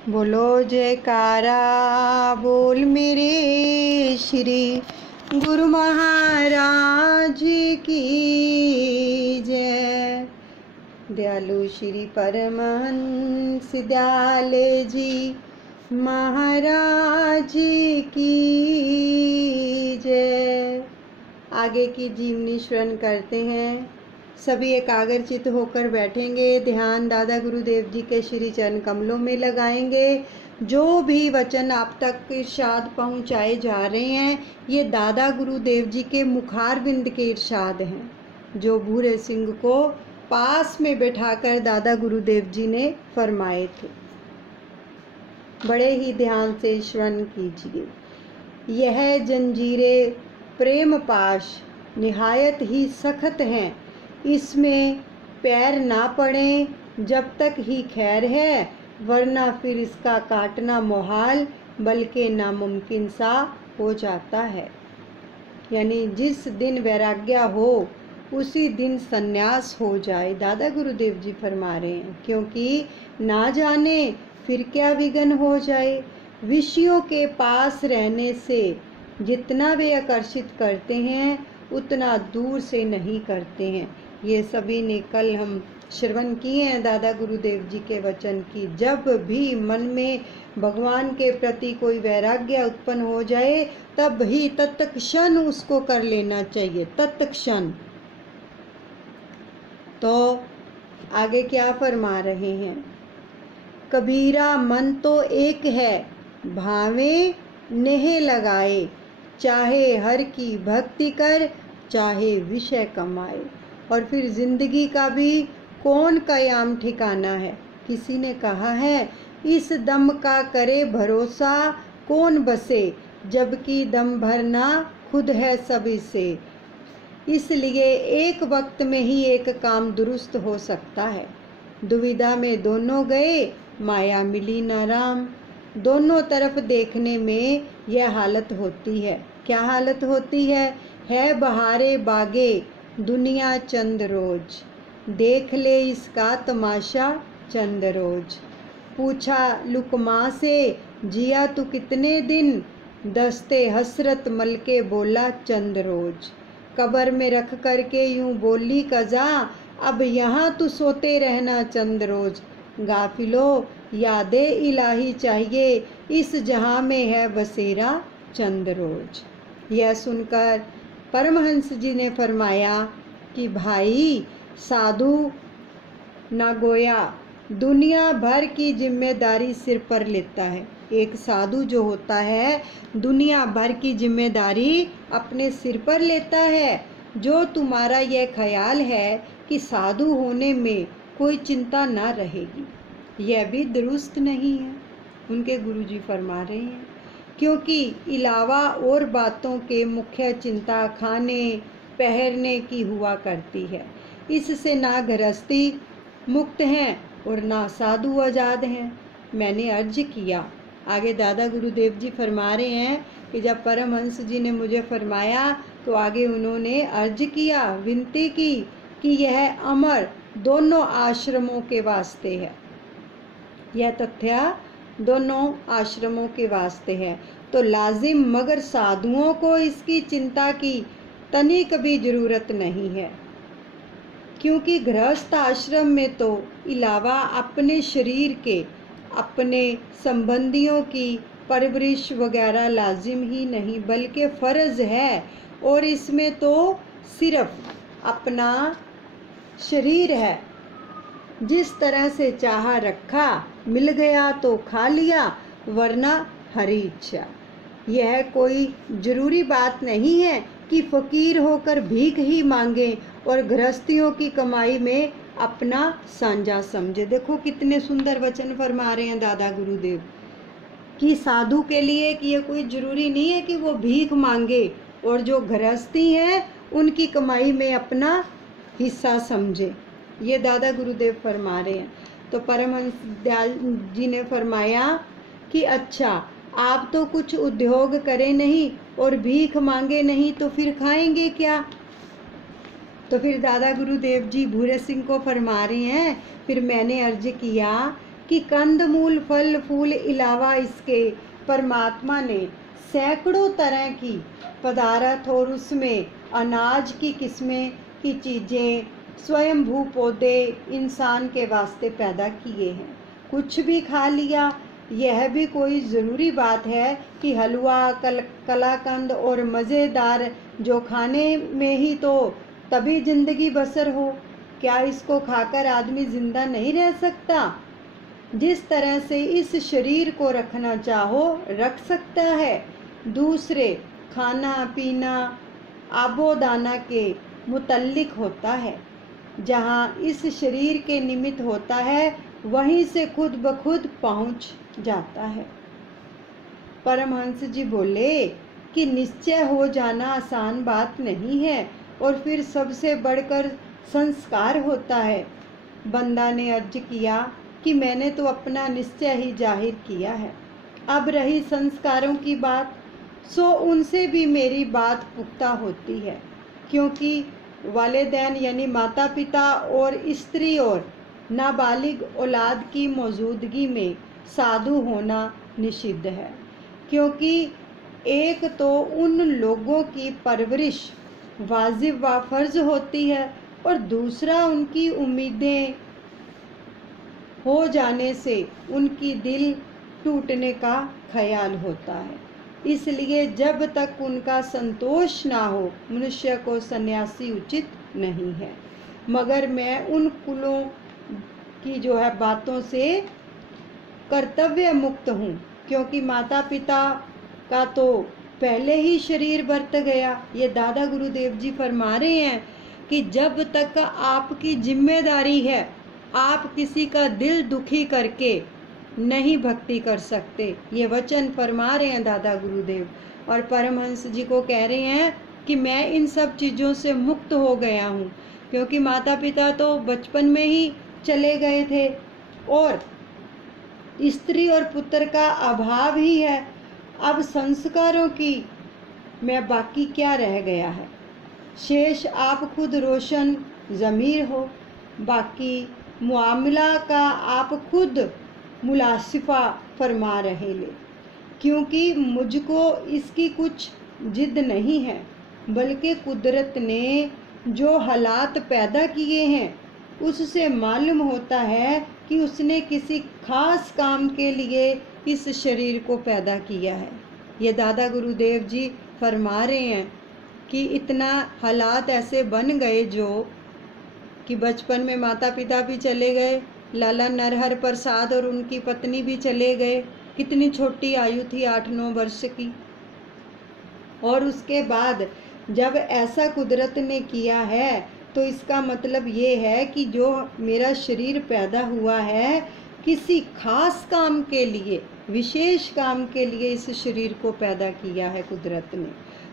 बोलो जयकारा बोल मेरे श्री गुरु महाराज की जय। दयालु श्री परमहंस दयाले जी महाराज की जय। आगे की जीवनी श्रवण करते हैं। सभी एकाग्रचित होकर बैठेंगे, ध्यान दादा गुरुदेव जी के श्री चरण कमलों में लगाएंगे। जो भी वचन आप तक इरशाद पहुँचाए जा रहे हैं, ये दादा गुरुदेव जी के मुखारविंद के इरशाद हैं, जो भूरे सिंह को पास में बैठाकर दादा गुरुदेव जी ने फरमाए थे। बड़े ही ध्यान से श्रवण कीजिए। यह जंजीरें प्रेम पाश निहायत ही सख्त हैं, इसमें पैर ना पड़े जब तक ही खैर है, वरना फिर इसका काटना मुहाल बल्कि नामुमकिन सा हो जाता है। यानी जिस दिन वैराग्य हो उसी दिन सन्यास हो जाए, दादा गुरुदेव जी फरमा रहे हैं, क्योंकि ना जाने फिर क्या विघ्न हो जाए। विषयों के पास रहने से जितना वे आकर्षित करते हैं उतना दूर से नहीं करते हैं। ये सभी ने कल हम श्रवण किए हैं दादा गुरुदेव जी के वचन की। जब भी मन में भगवान के प्रति कोई वैराग्य उत्पन्न हो जाए तब ही तत्क्षण उसको कर लेना चाहिए, तत्क्षण। तो आगे क्या फरमा रहे हैं? कबीरा मन तो एक है, भावे नेह लगाए, चाहे हर की भक्ति कर, चाहे विषय कमाए। और फिर जिंदगी का भी कौन कयाम ठिकाना है। किसी ने कहा है, इस दम का करे भरोसा कौन बसे, जबकि दम भरना खुद है सभी से। इसलिए एक वक्त में ही एक काम दुरुस्त हो सकता है। दुविधा में दोनों गए, माया मिली ना राम। दोनों तरफ देखने में यह हालत होती है। क्या हालत होती है बहारे बागे दुनिया चंद रोज, देख ले इसका तमाशा चंद रोज। पूछा लुकमा से, जिया तू कितने दिन, दस्ते हसरत मल के बोला चंद रोज। कब्र में रख करके यूं बोली कजा, अब यहाँ तू सोते रहना चंद रोज। गाफिलो यादे इलाही चाहिए, इस जहाँ में है बसेरा चंद रोज। यह सुनकर परमहंस जी ने फरमाया कि भाई साधु ना गोया दुनिया भर की जिम्मेदारी सिर पर लेता है। एक साधु जो होता है दुनिया भर की जिम्मेदारी अपने सिर पर लेता है। जो तुम्हारा यह ख्याल है कि साधु होने में कोई चिंता ना रहेगी, यह भी दुरुस्त नहीं है। उनके गुरुजी फरमा रहे हैं, क्योंकि इलावा और बातों के मुख्य चिंता खाने पहनने की हुआ करती है। इससे ना गृहस्थी मुक्त हैं और ना साधु आज़ाद हैं। मैंने अर्ज किया, आगे दादा गुरुदेव जी फरमा रहे हैं कि जब परमहंस जी ने मुझे फरमाया तो आगे उन्होंने अर्ज किया, विनती की कि यह अमर दोनों आश्रमों के वास्ते है। यह तथ्य दोनों आश्रमों के वास्ते है। तो लाजिम मगर साधुओं को इसकी चिंता की तनिक भी जरूरत नहीं है, क्योंकि गृहस्थ आश्रम में तो इलावा अपने शरीर के अपने संबंधियों की परवरिश वगैरह लाजिम ही नहीं बल्कि फ़र्ज है। और इसमें तो सिर्फ अपना शरीर है, जिस तरह से चाहा रखा, मिल गया तो खा लिया, वरना हरी इच्छा। यह कोई ज़रूरी बात नहीं है कि फ़कीर होकर भीख ही मांगे और गृहस्थियों की कमाई में अपना साझा समझे। देखो कितने सुंदर वचन फरमा रहे हैं दादा गुरुदेव कि साधु के लिए कि ये कोई ज़रूरी नहीं है कि वो भीख मांगे और जो गृहस्थी हैं उनकी कमाई में अपना हिस्सा समझे। ये दादा गुरुदेव फरमा रहे हैं। तो परमहंस दयाल जी ने फरमाया कि अच्छा, आप तो कुछ उद्योग करें नहीं और भीख मांगे नहीं, तो फिर खाएंगे क्या? तो फिर दादा गुरुदेव जी भूरे सिंह को फरमा रहे हैं, फिर मैंने अर्ज किया कि कंदमूल फल फूल इलावा इसके परमात्मा ने सैकड़ों तरह की पदार्थ और उसमें अनाज की किस्में की चीज़ें स्वयंभू पौधे इंसान के वास्ते पैदा किए हैं। कुछ भी खा लिया, यह भी कोई ज़रूरी बात है कि हलवा कलाकंद और मज़ेदार जो खाने में ही तो तभी ज़िंदगी बसर हो। क्या इसको खाकर आदमी ज़िंदा नहीं रह सकता? जिस तरह से इस शरीर को रखना चाहो रख सकता है। दूसरे खाना पीना आबोदाना के मुतल्लिक होता है। जहाँ इस शरीर के निमित्त होता है वहीं से खुद ब खुद पहुँच जाता है। परमहंस जी बोले कि निश्चय हो जाना आसान बात नहीं है और फिर सबसे बढ़कर संस्कार होता है। बंदा ने अर्ज किया कि मैंने तो अपना निश्चय ही जाहिर किया है। अब रही संस्कारों की बात, सो उनसे भी मेरी बात पुख्ता होती है, क्योंकि वालिदैन यानी माता पिता और स्त्री और नाबालिग औलाद की मौजूदगी में साधु होना निषिद्ध है। क्योंकि एक तो उन लोगों की परवरिश वाजिब व फर्ज होती है और दूसरा उनकी उम्मीदें हो जाने से उनकी दिल टूटने का ख्याल होता है। इसलिए जब तक उनका संतोष ना हो मनुष्य को सन्यासी उचित नहीं है। मगर मैं उन कुलों की जो है बातों से कर्तव्य मुक्त हूँ, क्योंकि माता पिता का तो पहले ही शरीर बरत गया। ये दादा गुरुदेव जी फरमा रहे हैं कि जब तक आपकी जिम्मेदारी है आप किसी का दिल दुखी करके नहीं भक्ति कर सकते। ये वचन फरमा रहे हैं दादा गुरुदेव। और परमहंस जी को कह रहे हैं कि मैं इन सब चीज़ों से मुक्त हो गया हूँ, क्योंकि माता पिता तो बचपन में ही चले गए थे और स्त्री और पुत्र का अभाव ही है। अब संस्कारों की में बाकी क्या रह गया है? शेष आप खुद रोशन ज़मीर हो, बाकी मुआमला का आप खुद मुलासिफा फरमा रहे ले। क्योंकि मुझको इसकी कुछ जिद नहीं है, बल्कि कुदरत ने जो हालात पैदा किए हैं उससे मालूम होता है कि उसने किसी खास काम के लिए इस शरीर को पैदा किया है। ये दादा गुरुदेव जी फरमा रहे हैं कि इतना हालात ऐसे बन गए जो कि बचपन में माता पिता भी चले गए, लाला नरहर प्रसाद और उनकी पत्नी भी चले गए। कितनी छोटी आयु थी, 8-9 वर्ष की। और उसके बाद जब ऐसा कुदरत ने किया है तो इसका मतलब ये है कि जो मेरा शरीर पैदा हुआ है किसी खास काम के लिए, विशेष काम के लिए इस शरीर को पैदा किया है कुदरत ने।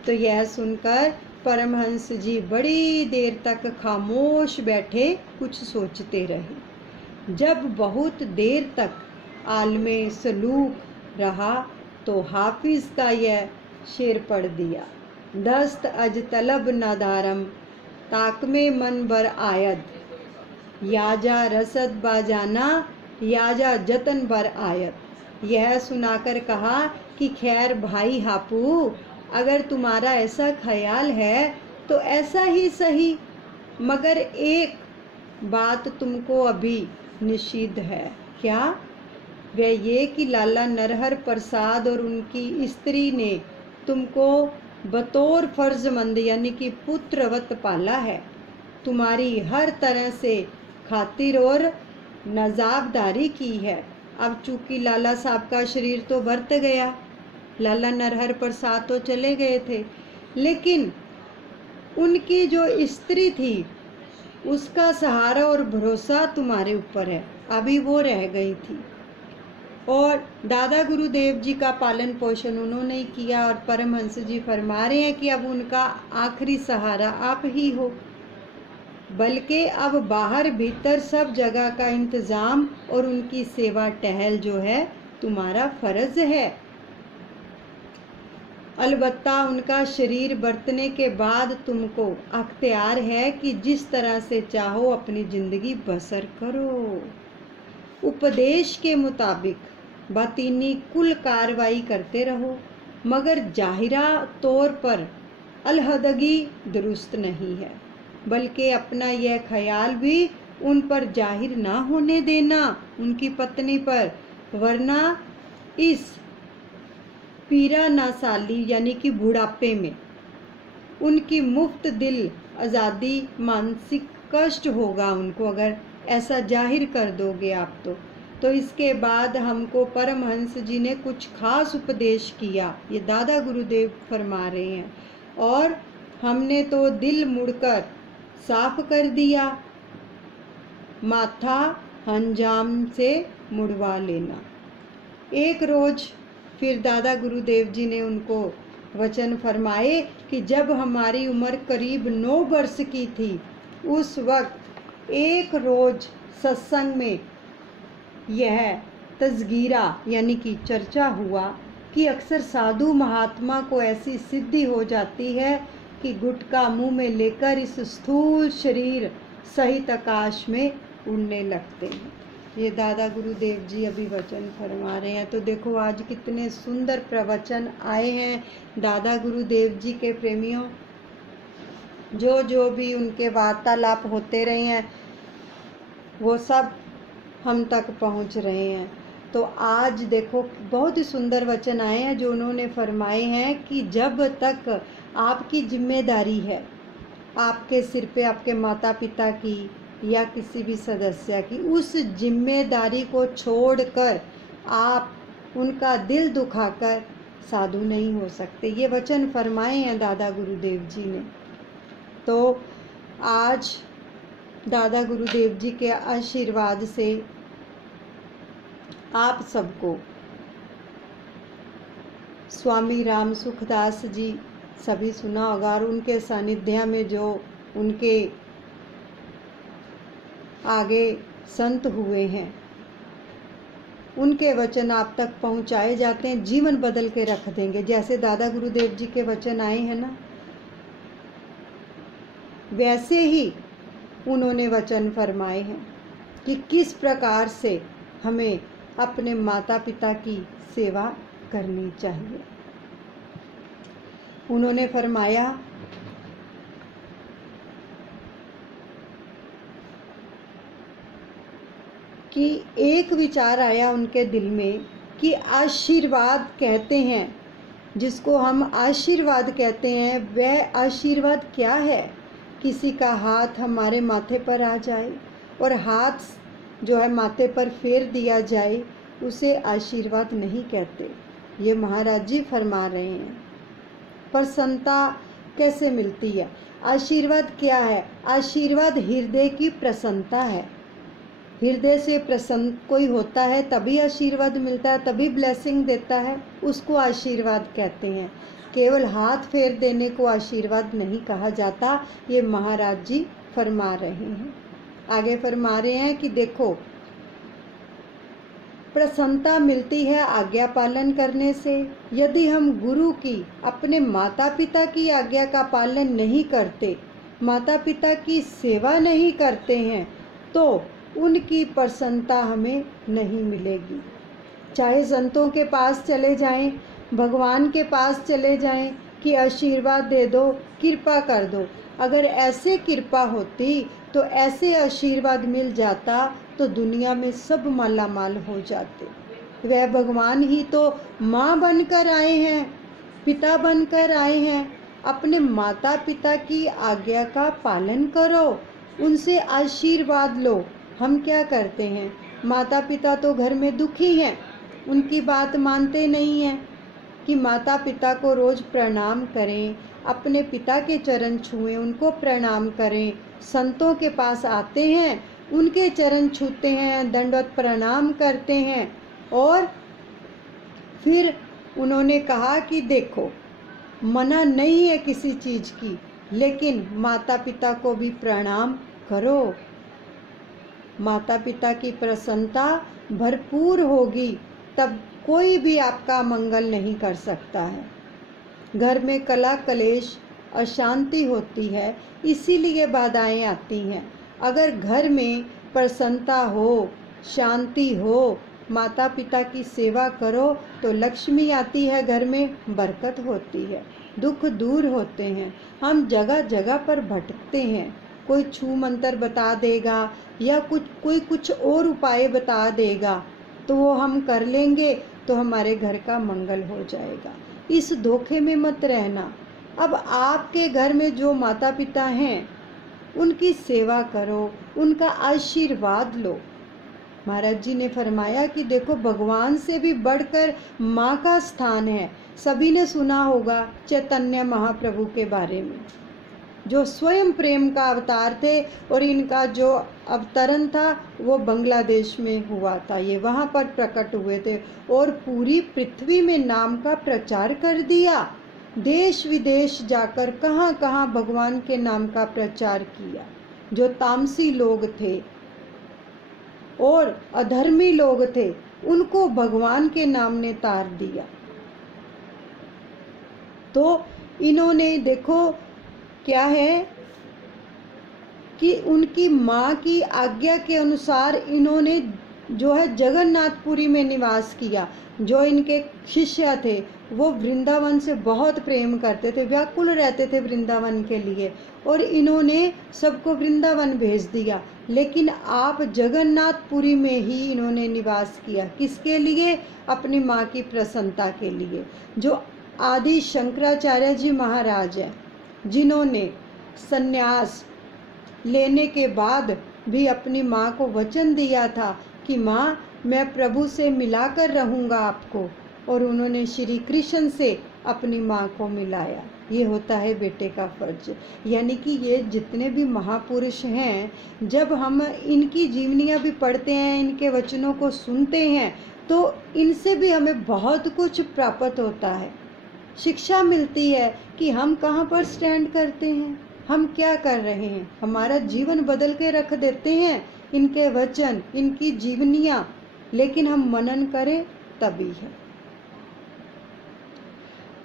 तो यह सुनकर परमहंस जी बड़ी देर तक खामोश बैठे, कुछ सोचते रहे। जब बहुत देर तक आलमे सलूक रहा तो हाफिज का यह शेर पढ़ दिया, दस्त अज तलब नादारम ताकमे मन बर आयद, याजा रसद बाजाना याजा जतन बर आयत। यह सुनाकर कहा कि खैर भाई हापू, अगर तुम्हारा ऐसा ख्याल है तो ऐसा ही सही, मगर एक बात तुमको अभी निषिद्ध है। क्या? वह ये कि लाला नरहर प्रसाद और उनकी स्त्री ने तुमको बतौर फर्जमंद यानी कि पुत्रवत पाला है, तुम्हारी हर तरह से खातिर और नजाबदारी की है। अब चूंकि लाला साहब का शरीर तो बरत गया, लाला नरहर प्रसाद तो चले गए थे, लेकिन उनकी जो स्त्री थी उसका सहारा और भरोसा तुम्हारे ऊपर है, अभी वो रह गई थी। और दादा गुरुदेव जी का पालन पोषण उन्होंने ही किया और परमहंस जी फरमा रहे हैं कि अब उनका आखिरी सहारा आप ही हो, बल्कि अब बाहर भीतर सब जगह का इंतज़ाम और उनकी सेवा टहल जो है तुम्हारा फर्ज है। अलबत्ता उनका शरीर बरतने के बाद तुमको अख्तियार है कि जिस तरह से चाहो अपनी ज़िंदगी बसर करो। उपदेश के मुताबिक बातीनी कुल कार्रवाई करते रहो, मगर जाहिरा तौर पर अलहदगी दुरुस्त नहीं है, बल्कि अपना यह ख्याल भी उन पर जाहिर ना होने देना, उनकी पत्नी पर, वरना इस पीरा नासाली यानी कि बुढ़ापे में उनकी मुफ्त दिल आज़ादी मानसिक कष्ट होगा उनको, अगर ऐसा जाहिर कर दोगे आप तो इसके बाद हमको परमहंस जी ने कुछ खास उपदेश किया, ये दादा गुरुदेव फरमा रहे हैं, और हमने तो दिल मुड़कर साफ कर दिया, माथा हंजाम से मुड़वा लेना। एक रोज फिर दादा गुरुदेव जी ने उनको वचन फरमाए कि जब हमारी उम्र करीब 9 वर्ष की थी, उस वक्त एक रोज सत्संग में यह तज़किरा यानी कि चर्चा हुआ कि अक्सर साधु महात्मा को ऐसी सिद्धि हो जाती है कि गुटखा मुंह में लेकर इस स्थूल शरीर सहित आकाश में उड़ने लगते हैं। ये दादा गुरुदेव जी अभी वचन फरमा रहे हैं। तो देखो आज कितने सुंदर प्रवचन आए हैं दादा गुरुदेव जी के प्रेमियों, जो भी उनके वार्तालाप होते रहे हैं वो सब हम तक पहुंच रहे हैं। तो आज देखो बहुत ही सुंदर वचन आए हैं जो उन्होंने फरमाए हैं कि जब तक आपकी जिम्मेदारी है आपके सिर पे आपके माता पिता की या किसी भी सदस्य की, उस जिम्मेदारी को छोड़कर आप उनका दिल दुखाकर साधु नहीं हो सकते। ये वचन फरमाए हैं दादा गुरुदेव जी ने। तो आज दादा गुरुदेव जी के आशीर्वाद से आप सबको स्वामी राम सुखदास जी सभी सुना होगा, और उनके सानिध्य में जो उनके आगे संत हुए हैं उनके वचन आप तक पहुंचाए जाते हैं, जीवन बदल के रख देंगे। जैसे दादा गुरुदेव जी के वचन आए हैं ना, वैसे ही उन्होंने वचन फरमाए हैं कि किस प्रकार से हमें अपने माता पिता की सेवा करनी चाहिए। उन्होंने फरमाया कि एक विचार आया उनके दिल में कि आशीर्वाद कहते हैं, जिसको हम आशीर्वाद कहते हैं, वह आशीर्वाद क्या है? किसी का हाथ हमारे माथे पर आ जाए और हाथ जो है माथे पर फेर दिया जाए, उसे आशीर्वाद नहीं कहते। ये महाराज जी फरमा रहे हैं। प्रसन्नता कैसे मिलती है? आशीर्वाद क्या है? आशीर्वाद हृदय की प्रसन्नता है। हृदय से प्रसन्न कोई होता है तभी आशीर्वाद मिलता है, तभी ब्लेसिंग देता है, उसको आशीर्वाद कहते हैं। केवल हाथ फेर देने को आशीर्वाद नहीं कहा जाता। ये महाराज जी फरमा रहे हैं। आगे फरमा रहे हैं कि देखो, प्रसन्नता मिलती है आज्ञा पालन करने से। यदि हम गुरु की, अपने माता पिता की आज्ञा का पालन नहीं करते, माता पिता की सेवा नहीं करते हैं, तो उनकी प्रसन्नता हमें नहीं मिलेगी। चाहे संतों के पास चले जाएं, भगवान के पास चले जाएं कि आशीर्वाद दे दो, कृपा कर दो, अगर ऐसे कृपा होती तो ऐसे आशीर्वाद मिल जाता तो दुनिया में सब माला माल हो जाते। वह भगवान ही तो माँ बनकर आए हैं, पिता बनकर आए हैं। अपने माता पिता की आज्ञा का पालन करो, उनसे आशीर्वाद लो। हम क्या करते हैं? माता पिता तो घर में दुखी हैं, उनकी बात मानते नहीं हैं कि माता पिता को रोज़ प्रणाम करें, अपने पिता के चरण छुएं, उनको प्रणाम करें। संतों के पास आते हैं, उनके चरण छूते हैं, दंडवत प्रणाम करते हैं। और फिर उन्होंने कहा कि देखो, मना नहीं है किसी चीज़ की, लेकिन माता पिता को भी प्रणाम करो। माता पिता की प्रसन्नता भरपूर होगी, तब कोई भी आपका मंगल नहीं कर सकता है। घर में कला कलेश अशांति होती है, इसीलिए बाधाएं आती हैं। अगर घर में प्रसन्नता हो, शांति हो, माता पिता की सेवा करो तो लक्ष्मी आती है घर में, बरकत होती है, दुख दूर होते हैं। हम जगह जगह पर भटकते हैं, कोई छू मंत्र बता देगा या कोई कुछ और उपाय बता देगा, तो वो हम कर लेंगे तो हमारे घर का मंगल हो जाएगा। इस धोखे में मत रहना। अब आपके घर में जो माता पिता हैं उनकी सेवा करो, उनका आशीर्वाद लो। महाराज जी ने फरमाया कि देखो, भगवान से भी बढ़कर माँ का स्थान है। सभी ने सुना होगा चैतन्य महाप्रभु के बारे में, जो स्वयं प्रेम का अवतार थे, और इनका जो अवतरण था वो बांग्लादेश में हुआ था। ये वहाँ पर प्रकट हुए थे और पूरी पृथ्वी में नाम का प्रचार कर दिया। देश विदेश जाकर कहाँ कहाँ भगवान के नाम का प्रचार किया। जो तामसी लोग थे और अधर्मी लोग थे, उनको भगवान के नाम ने तार दिया। तो इन्होंने देखो क्या है कि उनकी माँ की आज्ञा के अनुसार इन्होंने जो है जगन्नाथपुरी में निवास किया। जो इनके शिष्य थे वो वृंदावन से बहुत प्रेम करते थे, व्याकुल रहते थे वृंदावन के लिए, और इन्होंने सबको वृंदावन भेज दिया। लेकिन आप जगन्नाथपुरी में ही इन्होंने निवास किया। किसके लिए? अपनी माँ की प्रसन्नता के लिए। जो आदि शंकराचार्य जी महाराज हैं, जिन्होंने सन्यास लेने के बाद भी अपनी माँ को वचन दिया था कि माँ, मैं प्रभु से मिलाकर रहूँगा आपको, और उन्होंने श्री कृष्ण से अपनी माँ को मिलाया। ये होता है बेटे का फर्ज। यानी कि ये जितने भी महापुरुष हैं, जब हम इनकी जीवनियाँ भी पढ़ते हैं, इनके वचनों को सुनते हैं, तो इनसे भी हमें बहुत कुछ प्राप्त होता है। शिक्षा मिलती है कि हम कहाँ पर स्टैंड करते हैं, हम क्या कर रहे हैं। हमारा जीवन बदल के रख देते हैं इनके वचन, इनकी जीवनियाँ, लेकिन हम मनन करें तभी है।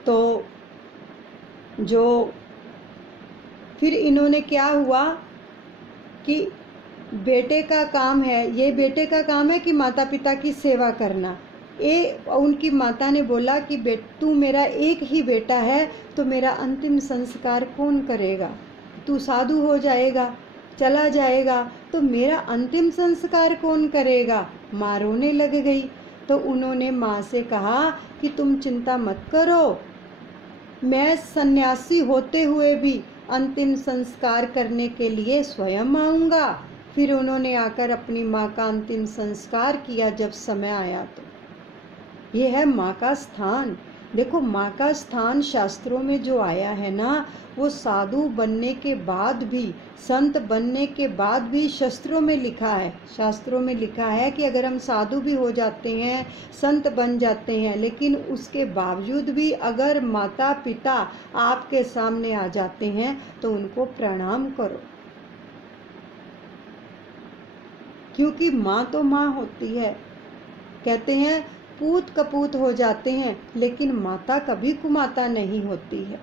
तो जो फिर इन्होंने क्या हुआ कि बेटे का काम है, ये बेटे का काम है कि माता पिता की सेवा करना। उनकी माता ने बोला कि तू मेरा एक ही बेटा है, तो मेरा अंतिम संस्कार कौन करेगा? तू साधु हो जाएगा, चला जाएगा, तो मेरा अंतिम संस्कार कौन करेगा? माँ रोने लग गई। तो उन्होंने माँ से कहा कि तुम चिंता मत करो, मैं सन्यासी होते हुए भी अंतिम संस्कार करने के लिए स्वयं आऊँगा। फिर उन्होंने आकर अपनी माँ का अंतिम संस्कार किया जब समय आया। तो ये है माँ का स्थान। देखो, माँ का स्थान शास्त्रों में जो आया है ना, वो साधु बनने के बाद भी, संत बनने के बाद भी शास्त्रों में लिखा है। शास्त्रों में लिखा है कि अगर हम साधु भी हो जाते हैं, संत बन जाते हैं, लेकिन उसके बावजूद भी अगर माता पिता आपके सामने आ जाते हैं तो उनको प्रणाम करो, क्योंकि माँ तो माँ होती है। कहते हैं पूत कपूत हो जाते हैं, लेकिन माता कभी कुमाता नहीं होती है।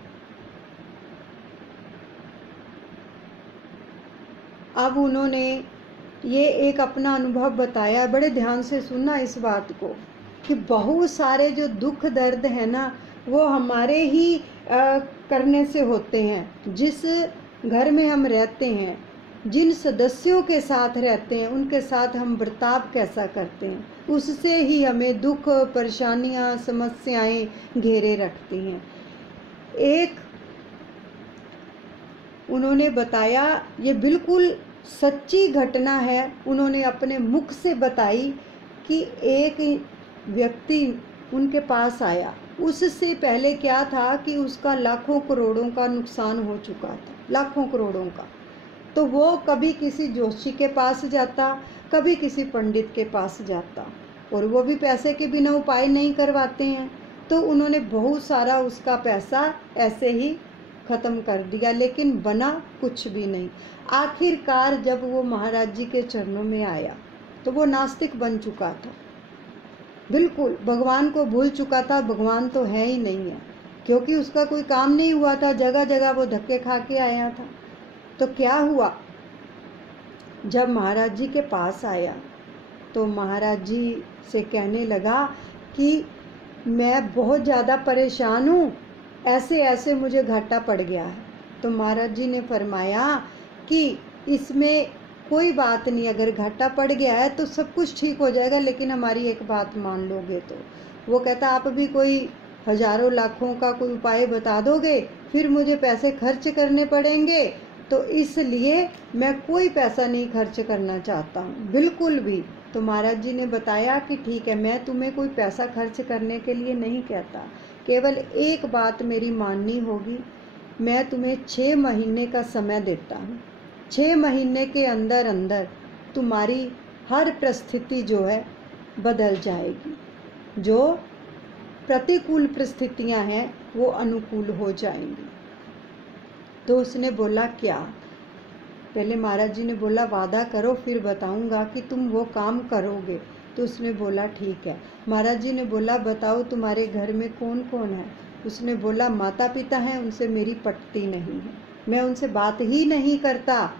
अब उन्होंने ये एक अपना अनुभव बताया, बड़े ध्यान से सुनना इस बात को, कि बहुत सारे जो दुख दर्द है ना, वो हमारे ही करने से होते हैं। जिस घर में हम रहते हैं, जिन सदस्यों के साथ रहते हैं, उनके साथ हम बर्ताव कैसा करते हैं, उससे ही हमें दुख, परेशानियां, समस्याएं घेरे रखती हैं। एक उन्होंने बताया, ये बिल्कुल सच्ची घटना है, उन्होंने अपने मुख से बताई कि एक व्यक्ति उनके पास आया। उससे पहले क्या था कि उसका लाखों करोड़ों का नुकसान हो चुका था, लाखों करोड़ों का। तो वो कभी किसी जोशी के पास जाता, कभी किसी पंडित के पास जाता, और वो भी पैसे के बिना उपाय नहीं करवाते हैं। तो उन्होंने बहुत सारा उसका पैसा ऐसे ही ख़त्म कर दिया, लेकिन बना कुछ भी नहीं। आखिरकार जब वो महाराज जी के चरणों में आया तो वो नास्तिक बन चुका था, बिल्कुल भगवान को भूल चुका था। भगवान तो है ही नहीं है, क्योंकि उसका कोई काम नहीं हुआ था, जगह जगह वो धक्के खा के आया था। तो क्या हुआ, जब महाराज जी के पास आया तो महाराज जी से कहने लगा कि मैं बहुत ज़्यादा परेशान हूँ, ऐसे ऐसे मुझे घाटा पड़ गया है। तो महाराज जी ने फरमाया कि इसमें कोई बात नहीं, अगर घाटा पड़ गया है तो सब कुछ ठीक हो जाएगा, लेकिन हमारी एक बात मान लोगे तो। वो कहता आप भी कोई हजारों लाखों का कोई उपाय बता दोगे, फिर मुझे पैसे खर्च करने पड़ेंगे, तो इसलिए मैं कोई पैसा नहीं खर्च करना चाहता हूँ बिल्कुल भी। तो महाराज जी ने बताया कि ठीक है, मैं तुम्हें कोई पैसा खर्च करने के लिए नहीं कहता, केवल एक बात मेरी माननी होगी, मैं तुम्हें 6 महीने का समय देता हूँ। 6 महीने के अंदर अंदर तुम्हारी हर परिस्थिति जो है बदल जाएगी, जो प्रतिकूल परिस्थितियां हैं वो अनुकूल हो जाएंगी। तो उसने बोला क्या? पहले महाराज जी ने बोला वादा करो फिर बताऊंगा कि तुम वो काम करोगे। तो उसने बोला ठीक है। महाराज जी ने बोला बताओ तुम्हारे घर में कौन कौन है? उसने बोला माता पिता हैं, उनसे मेरी पटती नहीं है, मैं उनसे बात ही नहीं करता।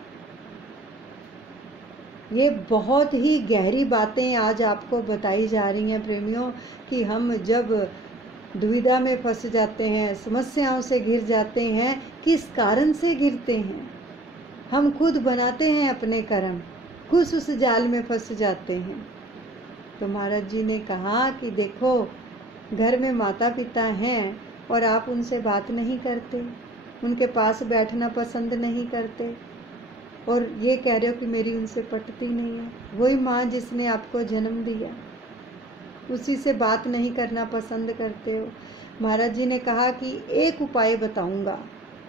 ये बहुत ही गहरी बातें आज आपको बताई जा रही हैं प्रेमियों, कि हम जब दुविधा में फंस जाते हैं, समस्याओं से घिर जाते हैं, किस कारण से गिरते हैं? हम खुद बनाते हैं अपने कर्म, खुद उस जाल में फंस जाते हैं। तो महाराज जी ने कहा कि देखो, घर में माता पिता हैं और आप उनसे बात नहीं करते, उनके पास बैठना पसंद नहीं करते, और ये कह रहे हो कि मेरी उनसे पटती नहीं है। वही माँ जिसने आपको जन्म दिया, उसी से बात नहीं करना पसंद करते हो। महाराज जी ने कहा कि एक उपाय बताऊंगा,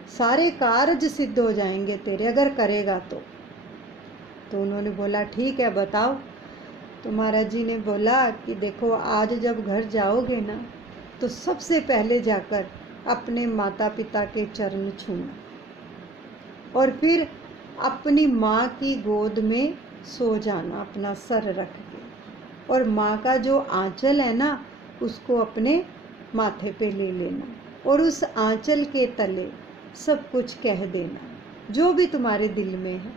सारे कार्य सिद्ध हो जाएंगे तेरे, अगर करेगा तो उन्होंने बोला ठीक है बताओ। तो महाराज जी ने बोला कि देखो, आज जब घर जाओगे ना, तो सबसे पहले जाकर अपने माता पिता के चरण छूना, और फिर अपनी माँ की गोद में सो जाना अपना सर रख के, और माँ का जो आंचल है ना, उसको अपने माथे पे ले लेना, और उस आंचल के तले सब कुछ कह देना जो भी तुम्हारे दिल में है,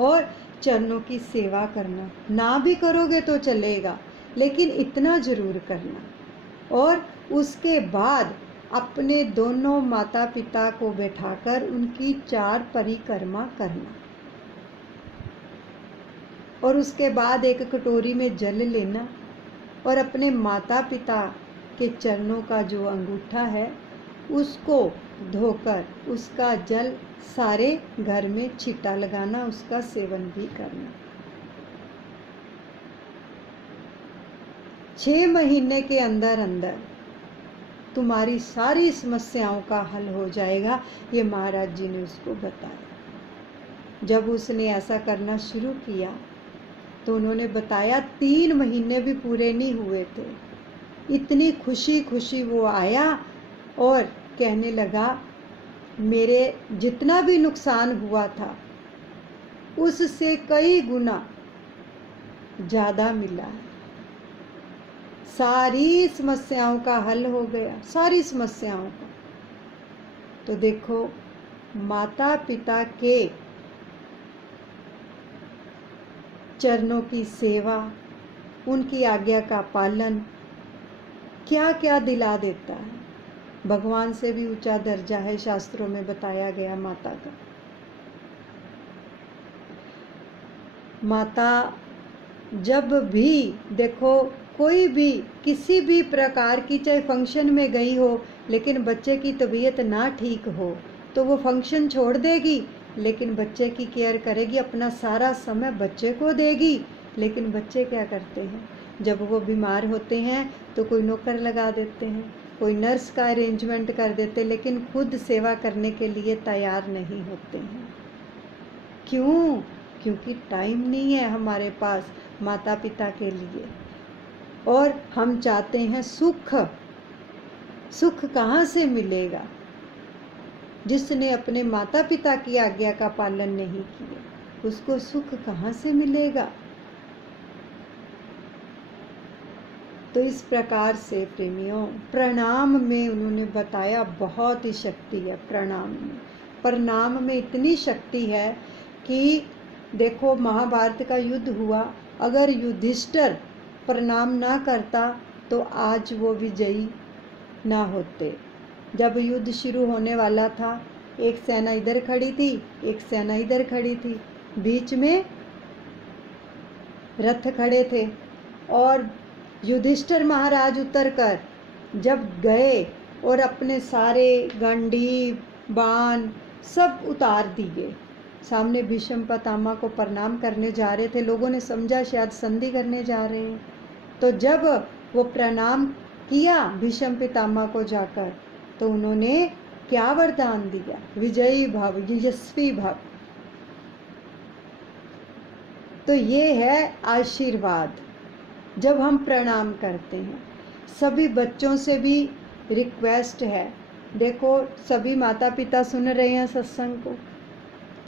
और चरणों की सेवा करना। ना भी करोगे तो चलेगा, लेकिन इतना जरूर करना। और उसके बाद अपने दोनों माता पिता को बैठाकर उनकी 4 परिक्रमा करना, और उसके बाद एक कटोरी में जल लेना, और अपने माता पिता के चरणों का जो अंगूठा है उसको धोकर उसका जल सारे घर में छींटा लगाना, उसका सेवन भी करना। 6 महीने के अंदर अंदर तुम्हारी सारी समस्याओं का हल हो जाएगा, ये महाराज जी ने उसको बताया। जब उसने ऐसा करना शुरू किया तो उन्होंने बताया 3 महीने भी पूरे नहीं हुए थे, इतनी खुशी खुशी वो आया और कहने लगा मेरे जितना भी नुकसान हुआ था उससे कई गुना ज़्यादा मिला है, सारी समस्याओं का हल हो गया, सारी समस्याओं का। तो देखो, माता पिता के चरणों की सेवा, उनकी आज्ञा का पालन क्या क्या दिला देता है। भगवान से भी ऊंचा दर्जा है, शास्त्रों में बताया गया माता का। माता जब भी देखो, कोई भी किसी भी प्रकार की, चाहे फंक्शन में गई हो, लेकिन बच्चे की तबीयत ना ठीक हो तो वो फंक्शन छोड़ देगी, लेकिन बच्चे की केयर करेगी, अपना सारा समय बच्चे को देगी। लेकिन बच्चे क्या करते हैं, जब वो बीमार होते हैं तो कोई नौकर लगा देते हैं, कोई नर्स का अरेंजमेंट कर देते, लेकिन खुद सेवा करने के लिए तैयार नहीं होते हैं। क्यों? क्योंकि टाइम नहीं है हमारे पास माता पिता के लिए, और हम चाहते हैं सुख। सुख कहाँ से मिलेगा? जिसने अपने माता पिता की आज्ञा का पालन नहीं किया, उसको सुख कहाँ से मिलेगा? तो इस प्रकार से प्रेमियों, प्रणाम में उन्होंने बताया बहुत ही शक्ति है प्रणाम में। प्रणाम में इतनी शक्ति है कि देखो महाभारत का युद्ध हुआ, अगर युधिष्ठिर प्रणाम ना करता तो आज वो विजयी ना होते। जब युद्ध शुरू होने वाला था, एक सेना इधर खड़ी थी, एक सेना इधर खड़ी थी, बीच में रथ खड़े थे, और युधिष्ठिर महाराज उतरकर जब गए और अपने सारे गंडीव बाण सब उतार दिए, सामने भीष्म पितामह को प्रणाम करने जा रहे थे। लोगों ने समझा शायद संधि करने जा रहे हैं, तो जब वो प्रणाम किया भीष्म पितामह को जाकर, तो उन्होंने क्या वरदान दिया, विजयी भव, यशस्वी भव। तो ये है आशीर्वाद जब हम प्रणाम करते हैं। सभी बच्चों से भी रिक्वेस्ट है, देखो सभी माता पिता सुन रहे हैं सत्संग को,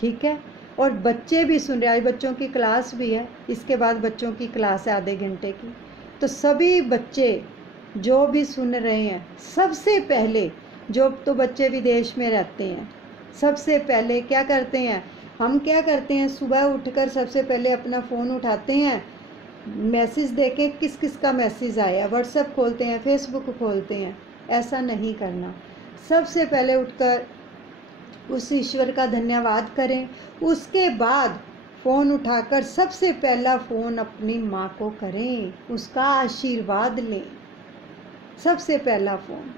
ठीक है, और बच्चे भी सुन रहे हैं। बच्चों की क्लास भी है, इसके बाद बच्चों की क्लास है आधे घंटे की। तो सभी बच्चे जो भी सुन रहे हैं, सबसे पहले, जो तो बच्चे विदेश में रहते हैं, सबसे पहले क्या करते हैं, हम क्या करते हैं, सुबह उठकर सबसे पहले अपना फ़ोन उठाते हैं, मैसेज देखें किस किस का मैसेज आया, व्हाट्सएप खोलते हैं, फेसबुक खोलते हैं। ऐसा नहीं करना। सबसे पहले उठकर उस ईश्वर का धन्यवाद करें, उसके बाद फ़ोन उठाकर सबसे पहला फ़ोन अपनी माँ को करें, उसका आशीर्वाद लें। सबसे पहला फ़ोन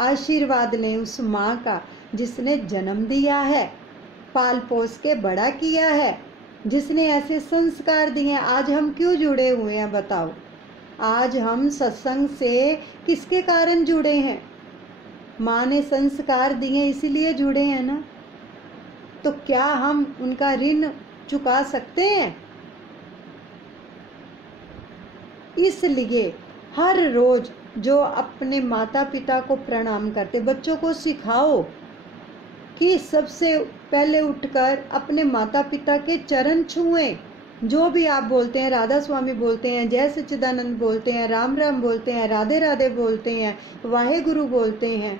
आशीर्वाद लें उस माँ का जिसने जन्म दिया है, पाल पोस के बड़ा किया है, जिसने ऐसे संस्कार दिए। आज हम क्यों जुड़े हुए हैं बताओ? आज हम सत्संग से किसके कारण जुड़े हैं? माँ ने संस्कार दिए इसलिए जुड़े हैं ना। तो क्या हम उनका ऋण चुका सकते हैं? इसलिए हर रोज जो अपने माता पिता को प्रणाम करते, बच्चों को सिखाओ कि सबसे पहले उठकर अपने माता पिता के चरण छुएं। जो भी आप बोलते हैं, राधा स्वामी बोलते हैं, जय सच्चिदानंद बोलते हैं, राम राम बोलते हैं, राधे राधे बोलते हैं, वाहे गुरु बोलते हैं,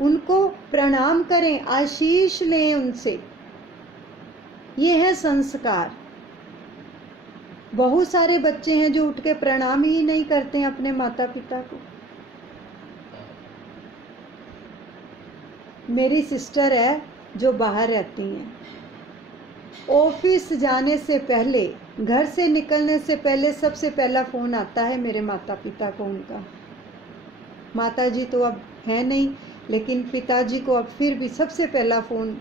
उनको प्रणाम करें, आशीष लें उनसे। ये है संस्कार। बहुत सारे बच्चे हैं जो उठ के प्रणाम ही नहीं करते हैं अपने माता पिता को। मेरी सिस्टर है जो बाहर रहती हैं, ऑफिस जाने से पहले, घर से निकलने से पहले सबसे पहला फ़ोन आता है मेरे माता पिता को उनका। माता जी तो अब है नहीं, लेकिन पिताजी को अब फिर भी सबसे पहला फ़ोन,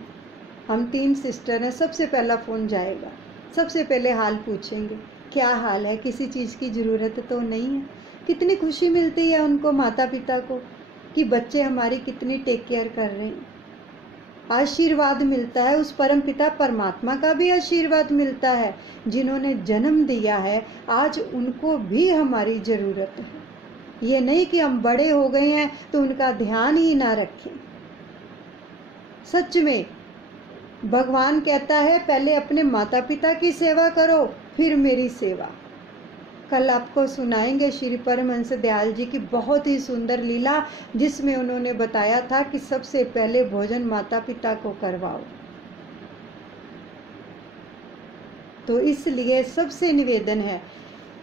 हम 3 सिस्टर हैं, सबसे पहला फ़ोन जाएगा। सबसे पहले हाल पूछेंगे, क्या हाल है, किसी चीज़ की ज़रूरत तो नहीं है। कितनी खुशी मिलती है उनको, माता पिता को, कि बच्चे हमारी कितनी टेक केयर कर रहे हैं। आशीर्वाद मिलता है, उस परम पिता परमात्मा का भी आशीर्वाद मिलता है जिन्होंने जन्म दिया है। आज उनको भी हमारी ज़रूरत है। ये नहीं कि हम बड़े हो गए हैं तो उनका ध्यान ही ना रखें। सच में भगवान कहता है पहले अपने माता पिता की सेवा करो, फिर मेरी सेवा। कल आपको सुनाएंगे श्री परमहंस दयाल जी की बहुत ही सुंदर लीला, जिसमें उन्होंने बताया था कि सबसे पहले भोजन माता पिता को करवाओ। तो इसलिए सबसे निवेदन है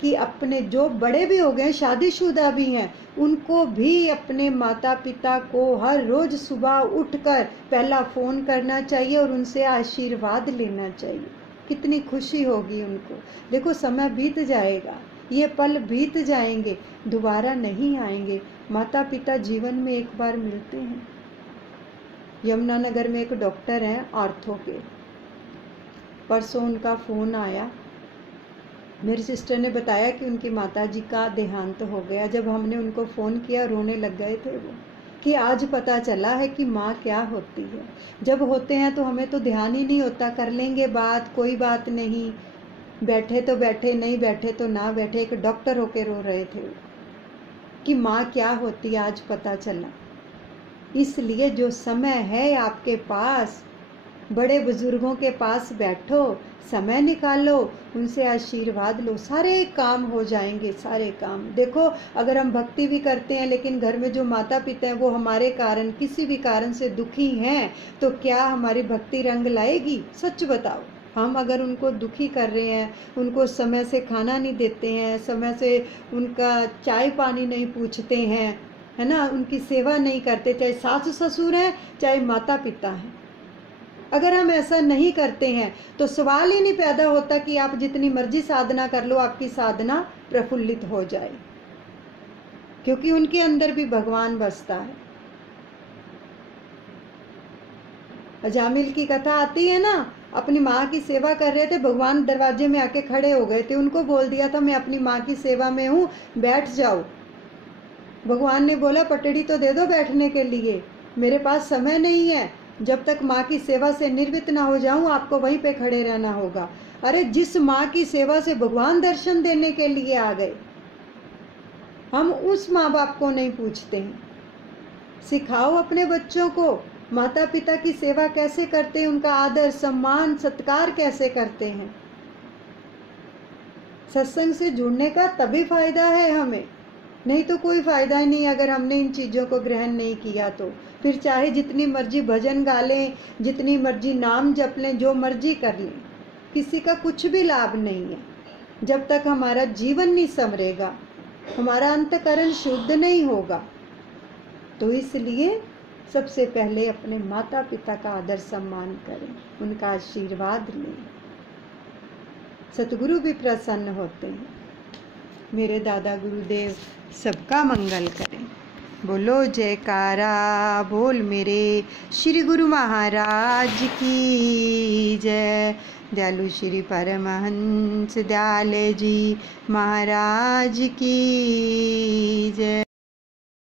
कि अपने जो बड़े भी हो गए, शादीशुदा भी हैं, उनको भी अपने माता पिता को हर रोज सुबह उठकर पहला फ़ोन करना चाहिए और उनसे आशीर्वाद लेना चाहिए। कितनी खुशी होगी उनको। देखो समय बीत जाएगा, ये पल बीत जाएंगे, दोबारा नहीं आएंगे। माता पिता जीवन में एक बार मिलते हैं। यमुनानगर में एक डॉक्टर हैं आर्थो के, परसों उनका फ़ोन आया। मेरी सिस्टर ने बताया कि उनकी माताजी का देहांत हो गया। जब हमने उनको फ़ोन किया रोने लग गए थे वो, कि आज पता चला है कि माँ क्या होती है। जब होते हैं तो हमें तो ध्यान ही नहीं होता, कर लेंगे बात, कोई बात नहीं, बैठे तो बैठे, नहीं बैठे तो ना बैठे। एक डॉक्टर होके रो रहे थे कि माँ क्या होती है, आज पता चला। इसलिए जो समय है आपके पास, बड़े बुजुर्गों के पास बैठो, समय निकालो, उनसे आशीर्वाद लो, सारे काम हो जाएंगे, सारे काम। देखो अगर हम भक्ति भी करते हैं लेकिन घर में जो माता पिता हैं वो हमारे कारण, किसी भी कारण से दुखी हैं, तो क्या हमारी भक्ति रंग लाएगी? सच बताओ। हम अगर उनको दुखी कर रहे हैं, उनको समय से खाना नहीं देते हैं, समय से उनका चाय पानी नहीं पूछते हैं, है ना, उनकी सेवा नहीं करते, चाहे सास ससुर हैं चाहे माता पिता हैं, अगर हम ऐसा नहीं करते हैं तो सवाल ही नहीं पैदा होता कि आप जितनी मर्जी साधना कर लो, आपकी साधना प्रफुल्लित हो जाए, क्योंकि उनके अंदर भी भगवान बसता है। अजामिल की कथा आती है ना, अपनी माँ की सेवा कर रहे थे, भगवान दरवाजे में आके खड़े हो गए थे, उनको बोल दिया था मैं अपनी माँ की सेवा में हूँ, बैठ जाओ। भगवान ने बोला पटड़ी तो दे दो बैठने के लिए, मेरे पास समय नहीं है, जब तक माँ की सेवा से निर्वृत्त ना हो जाऊं आपको वहीं पे खड़े रहना होगा। अरे जिस माँ की सेवा से भगवान दर्शन देने के लिए आ गए, हम उस माँ बाप को नहीं पूछते हैं। सिखाओ अपने बच्चों को माता पिता की सेवा कैसे करते हैं, उनका आदर सम्मान सत्कार कैसे करते हैं। सत्संग से जुड़ने का तभी फायदा है हमें, नहीं तो कोई फायदा ही नहीं। अगर हमने इन चीज़ों को ग्रहण नहीं किया तो फिर चाहे जितनी मर्जी भजन गा लें, जितनी मर्जी नाम जप लें, जो मर्जी कर लें, किसी का कुछ भी लाभ नहीं है जब तक हमारा जीवन नहीं संवरेगा, हमारा अंतःकरण शुद्ध नहीं होगा। तो इसलिए सबसे पहले अपने माता पिता का आदर सम्मान करें, उनका आशीर्वाद लें, सतगुरु भी प्रसन्न होते हैं। मेरे दादा गुरुदेव सबका मंगल करें। बोलो जयकारा बोल मेरे श्री गुरु महाराज की जय। दयालु श्री परमहंस दयाले जी महाराज की जय।